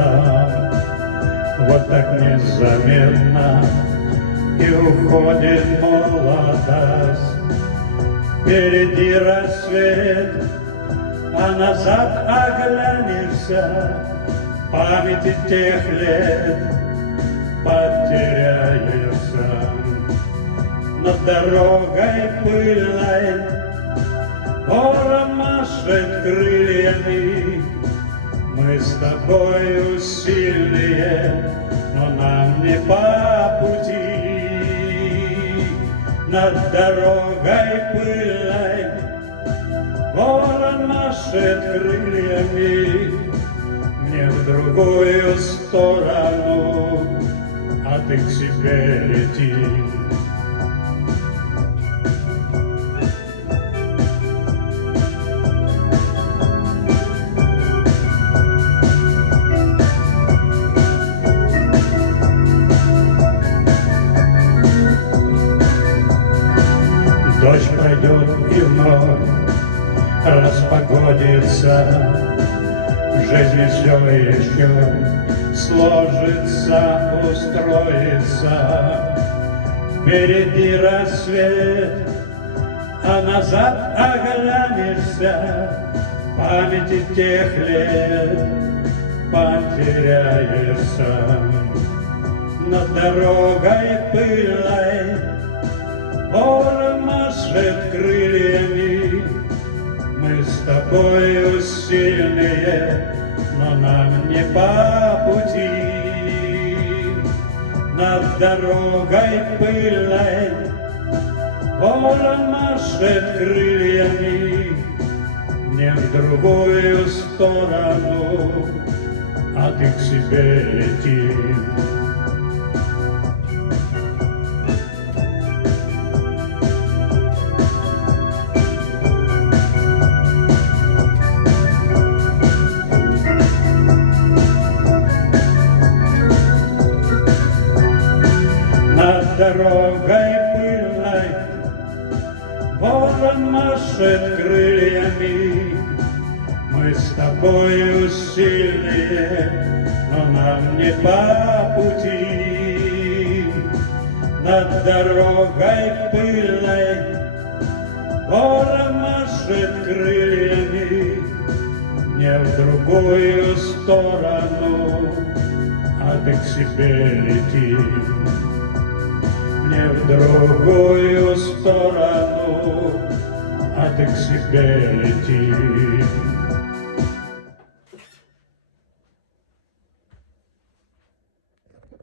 годам. Вот так незаметно и уходит молодость. Впереди рассвет, а назад оглянешься, памяти тех лет потеряешься. Над дорогой пыльной ворон машет крыльями. Мы с тобою сильные, но нам не по пути. Над дорогой пыльной ворон машет крыльями. Мне в другую сторону, а ты к себе лети. Дождь пройдет и вновь распогодится, жизнь все еще сложится, устроится. Впереди рассвет, а назад оглянешься, памяти тех лет потеряешься. Над дорогой пыльной ворон машет крыльями. Мы с тобою сильные, но нам не по пути. Над дорогой пыльной ворон машет крыльями. Мне в другую сторону, а ты к себе лети. Над дорогой пыльной ворон машет крыльями. Мы с тобою сильные, но нам не по пути. Над дорогой пыльной ворон машет крыльями. Не в другую сторону, а ты к себе лети. Не в другую сторону, а ты к себе лети.